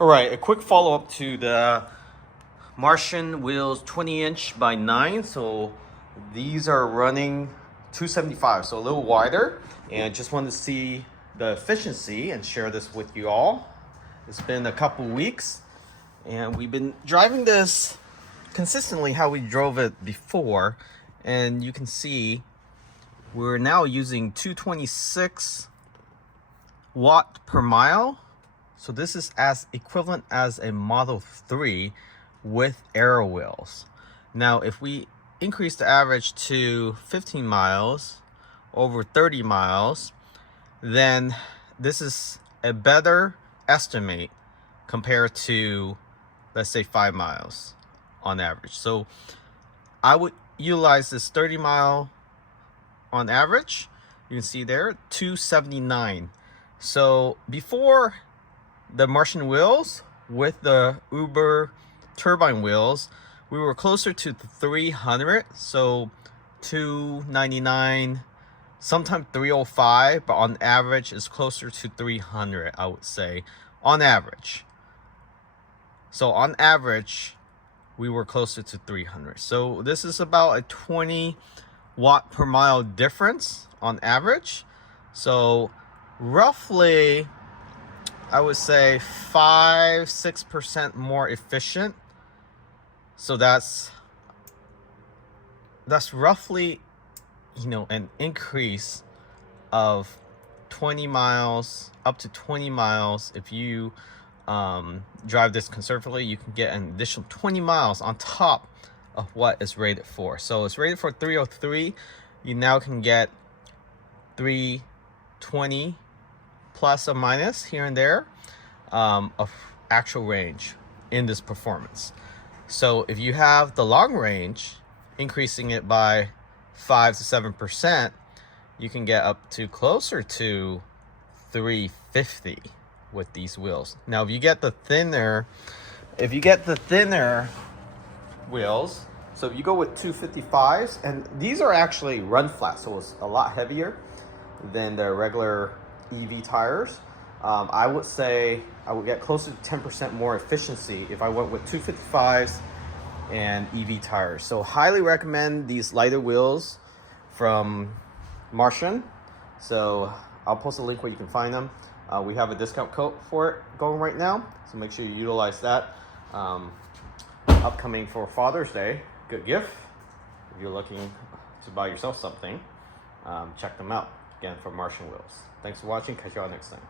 All right, a quick follow-up to the Martian wheels 20-inch by 9. So these are running 275, so a little wider. And just wanted to see the efficiency and share this with you all. It's been a couple weeks and we've been driving this consistently how we drove it before. And you can see we're now using 226 watt per mile. So this is as equivalent as a Model 3 with aero wheels. Now, if we increase the average to 15 miles over 30 miles, then this is a better estimate compared to, let's say, 5 miles on average. So I would utilize this 30 mile on average. You can see there, 279. So before the Martian wheels with the Uber turbine wheels, we were closer to the 300, so 299, sometimes 305, but on average it's closer to 300, I would say, on average. So on average we were closer to 300. So this is about a 20 watt per mile difference on average. So roughly, I would say 5-6% more efficient. So that's roughly, an increase of 20 miles, up to 20 miles. If you drive this conservatively, you can get an additional 20 miles on top of what it's rated for. So it's rated for 303. You now can get 320 plus or minus here and there of actual range in this performance. So if you have the long range, increasing it by 5 to 7%, you can get up to closer to 350 with these wheels. Now, if you get the thinner wheels, so if you go with 255s, and these are actually run flat, so it's a lot heavier than the regular EV tires. I would say I would get closer to 10% more efficiency if I went with 255s and EV tires. So highly recommend these lighter wheels from Martian. So I'll post a link where you can find them. We have a discount code for it going right now, so make sure you utilize that. Upcoming for Father's Day, good gift. If you're looking to buy yourself something, check them out. Again, from Martian Wheels. Thanks for watching. Catch you all next time.